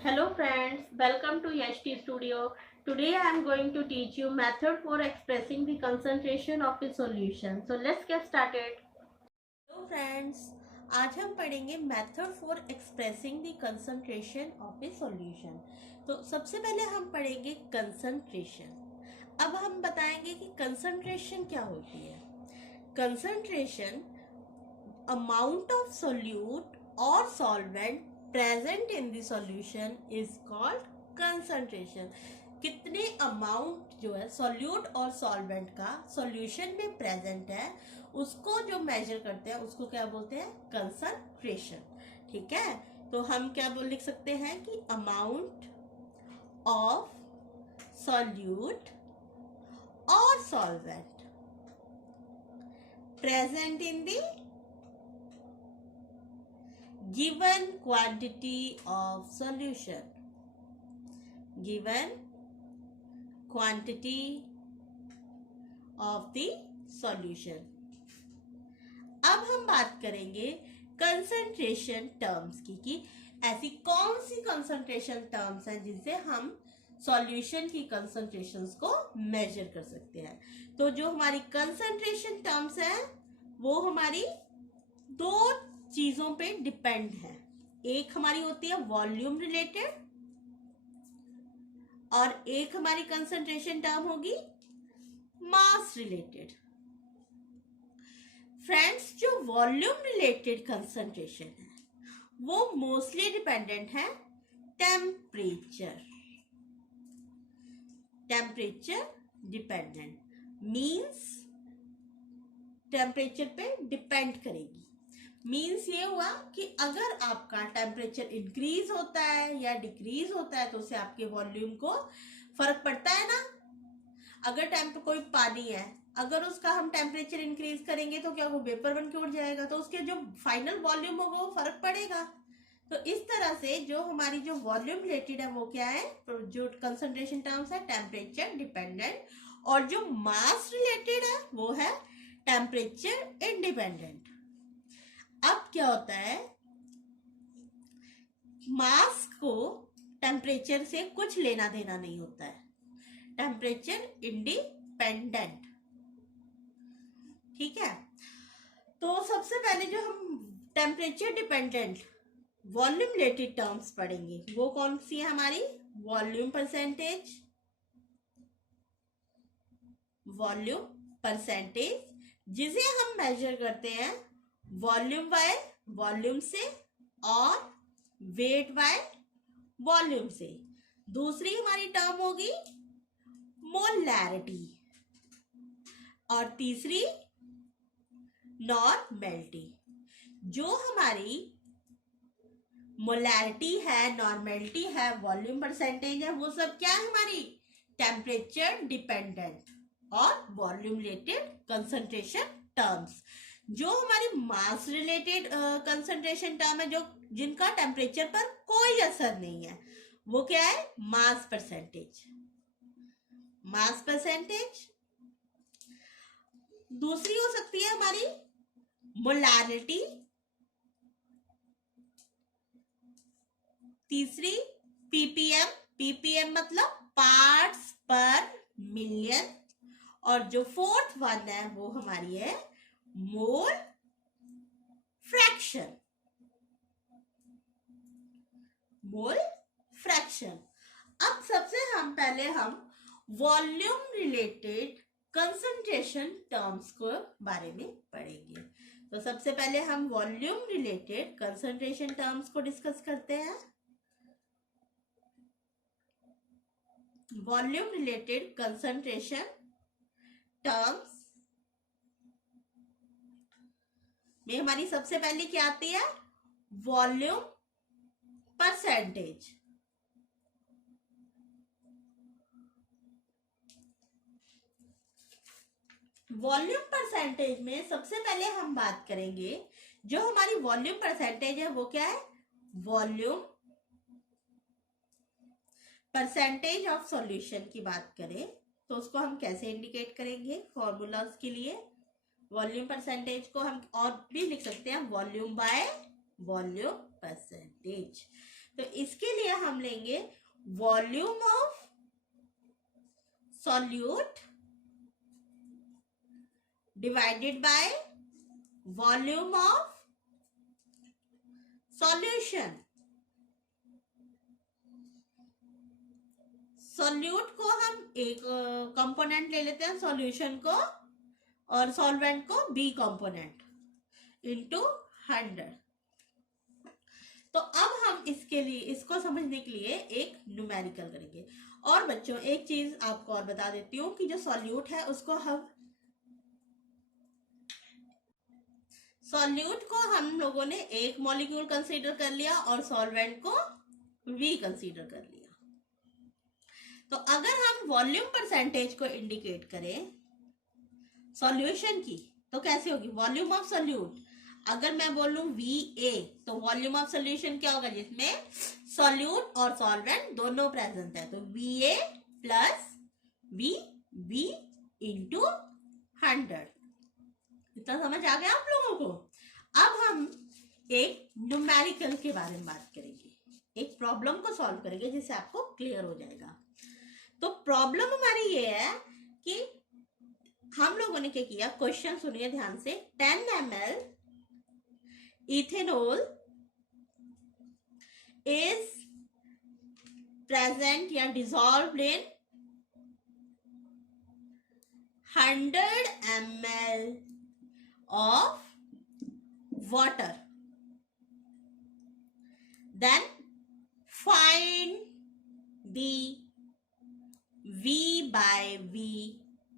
Hello friends, welcome to YHT Studio. Today I am going to teach you method for expressing the concentration of a solution. So let's get started. Hello friends, आज हम पढ़ेंगे method for expressing the concentration of a solution. तो सबसे पहले हम पढ़ेंगे concentration. अब हम बताएंगे कि concentration क्या होती है. Concentration, amount of solute or solvent present in the solution is called concentration. कितने अमाउंट जो है सॉल्यूट और सॉल्वेंट का सॉल्यूशन में प्रेजेंट है उसको जो मेजर करते हैं उसको क्या बोलते हैं, कंसंट्रेशन. ठीक है, तो हम क्या बोल लिख सकते हैं कि अमाउंट ऑफ सॉल्यूट और solvent present in the given quantity of solution. Given quantity of the solution. अब हम बात करेंगे कंसंट्रेशन टर्म्स की कि ऐसी कौन सी कंसंट्रेशन टर्म्स हैं जिनसे हम सॉल्यूशन की कंसंट्रेशंस को मेजर कर सकते हैं. तो जो हमारी कंसंट्रेशन टर्म्स हैं वो हमारी दो चीजों पे डिपेंड है. एक हमारी होती है वॉल्यूम रिलेटेड और एक हमारी कंसंट्रेशन टर्म होगी मास रिलेटेड. फ्रेंड्स, जो वॉल्यूम रिलेटेड कंसंट्रेशन है वो मोस्टली डिपेंडेंट है temperature. Temperature dependent means temperature पे डिपेंड करेगी. मीन्स ये हुआ कि अगर आपका टेम्परेचर इंक्रीज होता है या डिक्रीज होता है तो उससे आपके वॉल्यूम को फर्क पड़ता है ना. अगर कोई पानी है, अगर उसका हम टेम्परेचर इंक्रीज करेंगे तो क्या वो वेपर बन के उड़ जाएगा, तो उसके जो फाइनल वॉल्यूम होगा वो फर्क पड़ेगा. तो इस तरह से जो हमारी जो वॉल्यूम रिलेटेड है वो क्या है, जो कंसंट्रेशन टर्म्स है टेम्परेचर डिपेंडेंट, और जो मास रिलेटेड है वो है टेम्परेचर इंडिपेंडेंट. अब क्या होता है, मास को टेम्परेचर से कुछ लेना देना नहीं होता है, टेम्परेचर इंडिपेंडेंट. ठीक है, तो सबसे पहले जो हम temperature dependent volume related terms पढ़ेंगे वो कौन सी है हमारी, वॉल्यूम परसेंटेज. वॉल्यूम परसेंटेज जिसे हम मेजर करते हैं वॉल्यूम बाय वॉल्यूम से और वेट बाय वॉल्यूम से. दूसरी हमारी टर्म होगी मोलैरिटी और तीसरी नॉर्मेलिटी. जो हमारी मोलैरिटी है, नॉर्मेलिटी है, वॉल्यूम परसेंटेज है, वो सब क्या है हमारी टेम्परेचर डिपेंडेंट और वॉल्यूम रिलेटेड कंसंट्रेशन टर्म्स. जो हमारी मास रिलेटेड कंसंट्रेशन टर्म है, जो जिनका टेम्परेचर पर कोई असर नहीं है, वो क्या है, मास परसेंटेज. Mass percentage. दूसरी हो सकती है हमारी मोलैरिटी. तीसरी पीपीएम. पीपीएम मतलब पार्ट्स पर मिलियन. और जो फोर्थ वन है वो हमारी है मोल फ्रैक्शन. Mole fraction. अब सबसे हम वॉल्यूम रिलेटेड कंसंट्रेशन टर्म्स को बारे में पढ़ेंगे. तो सबसे पहले हम वॉल्यूम रिलेटेड कंसंट्रेशन टर्म्स को डिस्कस करते हैं. वॉल्यूम रिलेटेड कंसंट्रेशन टर्म्स में हमारी सबसे पहले क्या आती है, वॉल्यूम परसेंटेज. वॉल्यूम परसेंटेज में सबसे पहले हम बात करेंगे, जो हमारी वॉल्यूम परसेंटेज है वो क्या है, वॉल्यूम परसेंटेज ऑफ सॉल्यूशन की बात करें तो उसको हम कैसे इंडिकेट करेंगे फॉर्मूलाज के लिए. वॉल्यूम परसेंटेज को हम और भी लिख सकते हैं वॉल्यूम बाय वॉल्यूम परसेंटेज. तो इसके लिए हम लेंगे volume of solute divided by volume of solution. Solute को हम एक कंपोनेंट ले लेते हैं, सॉल्यूशन को और सॉल्वेंट को बी कंपोनेंट इनटू 100। तो अब हम इसके लिए, इसको समझने के लिए एक न्यूमेरिकल करेंगे। और बच्चों एक चीज आपको और बता देती हूँ कि जो सॉल्यूट है उसको हम लोगों ने एक मॉलिक्यूल कंसीडर कर लिया और सॉल्वेंट को वी कंसीडर कर लिया। तो अगर हम वॉल्यूम परसेंटेज को इंडिकेट करें सॉल्यूशन की तो कैसे होगी? वॉल्यूम ऑफ सॉल्यूट, अगर मैं बोलूं VA तो वॉल्यूम ऑफ सॉल्यूशन क्या होगा? जिसमें सॉल्यूट और सॉल्वेंट दोनों प्रेजेंट है, तो VA प्लस VB इंटू 100। इतना समझ आ गया आप लोगों को? अब हम एक न्यूमेरिकल के बारे में बात करेंगे, एक प्रॉब्लम को सॉल्व करेंगे जिससे आपको क्लियर हो जाएगा। तो प्रॉब्लम हमारी ये है कि हम लोगों ने क्या किया, क्वेश्चन सुनिए ध्यान से। 10 ml इथेनॉल इज प्रेजेंट या dissolved in 100 ml of water. Then find the V by V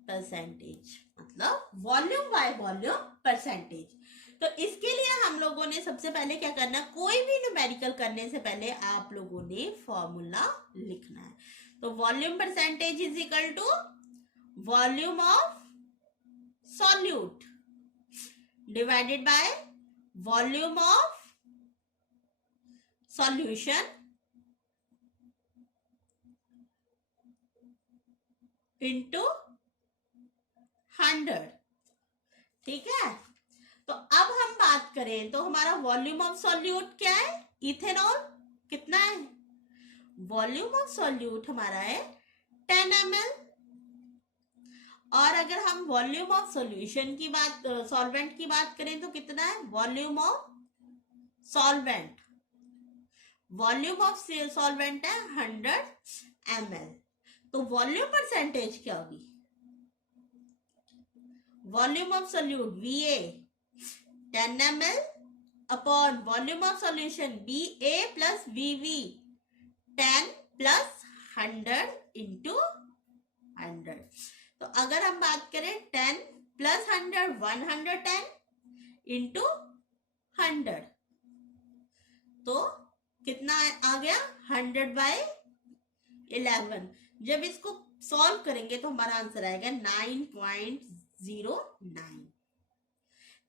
percentage, मतलब वॉल्यूम बाय वॉल्यूम परसेंटेज। तो इसके लिए हम लोगों ने सबसे पहले क्या करना, कोई भी न्यूमेरिकल करने से पहले आप लोगों ने फॉर्मूला लिखना है। तो volume percentage is equal to volume of solute divided by volume of solution into 100। ठीक है, तो अब हम बात करें तो हमारा वॉल्यूम ऑफ सॉल्यूट क्या है? इथेनॉल कितना है? वॉल्यूम ऑफ सॉल्यूट हमारा है 10 ml। और अगर हम वॉल्यूम ऑफ सॉल्यूशन की बात, सॉल्वेंट की बात करें तो कितना है? Volume of solvent, volume of solvent है 100 ml। तो वॉल्यूम परसेंटेज क्या होगी? Volume of solute VA 10 ml upon volume of solution BA plus VB 10 plus 100 into 100। तो अगर हम बात करें 10 प्लस 100 110 इंटू 100, तो कितना आ गया? 100/11। जब इसको सॉल्व करेंगे तो हमारा आंसर आएगा 9.09।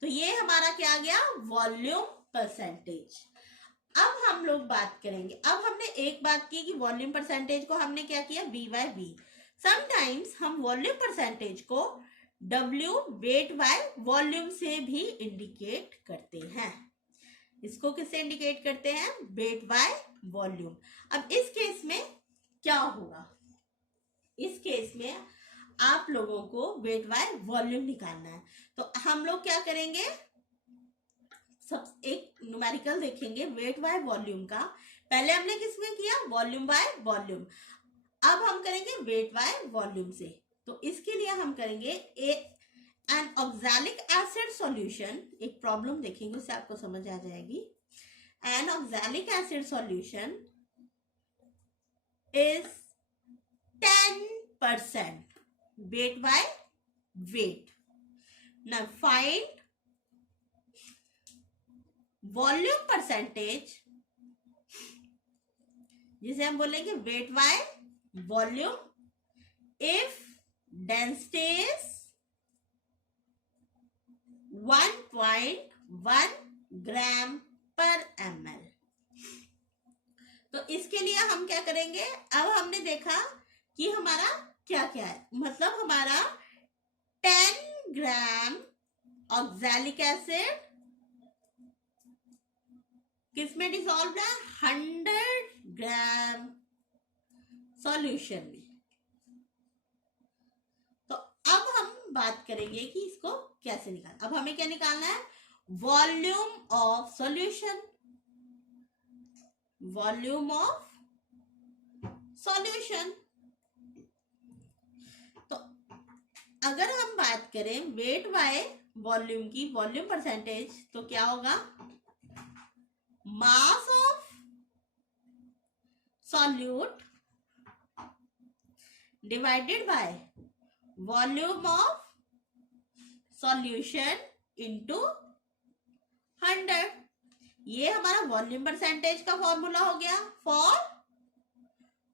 तो ये हमारा क्या आ गया? Volume percentage. अब हम लोग बात करेंगे, अब हमने एक बात की कि वॉल्यूम परसेंटेज को हमने क्या किया? V/V। समटाइम्स हम वॉल्यूम परसेंटेज को W वेट बाय वॉल्यूम से भी इंडिकेट करते हैं। इसको किससे इंडिकेट करते हैं? Weight by volume. अब इस केस में क्या होगा? इस केस में आप लोगों को वेट बाय वॉल्यूम निकालना है। तो हम लोग क्या करेंगे, सब एक न्यूमेरिकल देखेंगे वेट बाय वॉल्यूम का। पहले हमने किसमें किया? Volume by volume. अब हम करेंगे वेट बाय वॉल्यूम से। तो इसके लिए हम करेंगे एन ऑक्सैलिक एसिड सॉल्यूशन। एक प्रॉब्लम देखेंगे, उससे आपको समझ आ जाएगी। N oxalic acid solution is 10% weight by weight. Now find volume percentage, जिसे हम बोलेंगे weight by volume, if density is 1.1 ग्राम पर ml। तो इसके लिए हम क्या करेंगे? अब हमने देखा कि हमारा क्या क्या है, मतलब हमारा 10 ग्राम ऑक्सैलिक एसिड किसमें डिसॉल्व है? 100 ग्राम सॉल्यूशन में। तो अब हम बात करेंगे कि इसको कैसे निकालना। अब हमें क्या निकालना है? Volume of solution, volume of solution. तो अगर हम बात करें वेट बाय वॉल्यूम की, वॉल्यूम परसेंटेज, तो क्या होगा? Mass of solute divided by volume of solution into 100। ये हमारा वॉल्यूम परसेंटेज का फॉर्मूला हो गया फॉर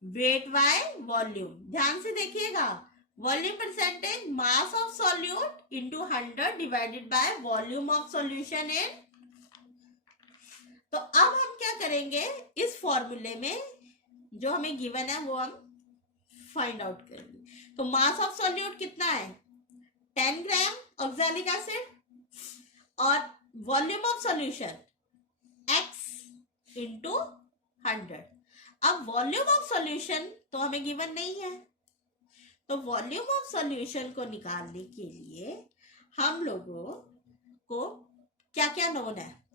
वेट बाय वॉल्यूम। ध्यान से देखिएगा, volume percentage mass of solute into 100 divided by volume of solution in. तो अब हम क्या करेंगे, इस फॉर्मूले में जो हमें गिवन है वो हम फाइंड आउट करेंगे। तो मास ऑफ सॉल्यूट कितना है? 10 ग्राम ऑक्सैलिक एसिड और volume of solution x into 100। अब वॉल्यूम ऑफ सॉल्यूशन तो हमें गिवन नहीं है, तो वॉल्यूम ऑफ सॉल्यूशन को निकालने के लिए हम लोगों को क्या क्या नोन है?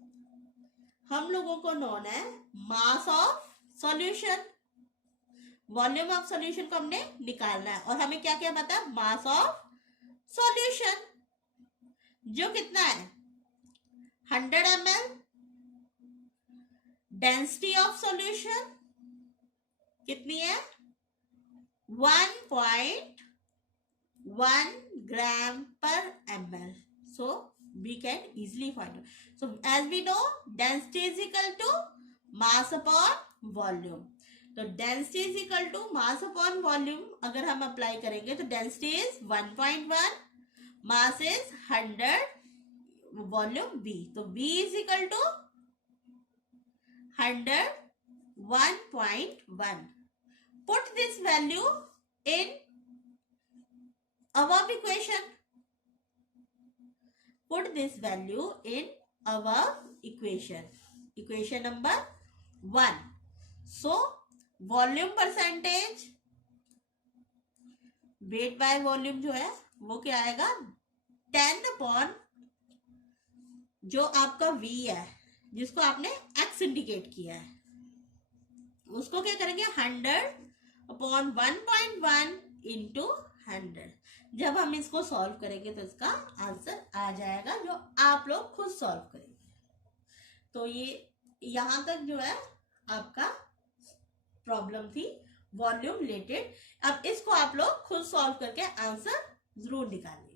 हम लोगों को नोन है mass of solution. Volume of solution को हमने निकालना है और हमें क्या क्या पता है? मास ऑफ सॉल्यूशन जो कितना है? 100 ml। डेंसिटी ऑफ सॉल्यूशन कितनी है? 1.1 gram per ml. So we can easily find it. So as we know, density is equal to mass upon volume. तो density is equal to mass upon volume अगर हम apply करेंगे तो density is 1.1, mass is 100, volume v। तो v is equal to 100 1.1। Put this value in above equation. Put this value in above equation. Equation number 1. So volume percentage weight by volume जो है वो क्या आएगा? 10 upon जो आपका v है जिसको आपने x इंडिकेट किया है उसको क्या करेंगे? 100 अपॉन 1.1 इंटू 100। जब हम इसको सॉल्व करेंगे तो इसका आंसर आ जाएगा जो आप लोग खुद सॉल्व करेंगे। तो ये यहां तक जो है आपका प्रॉब्लम थी वॉल्यूम रिलेटेड। अब इसको आप लोग खुद सॉल्व करके आंसर जरूर निकालिए।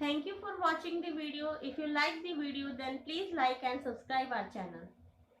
Thank you for watching the video. If you like the video, then please like and subscribe our channel.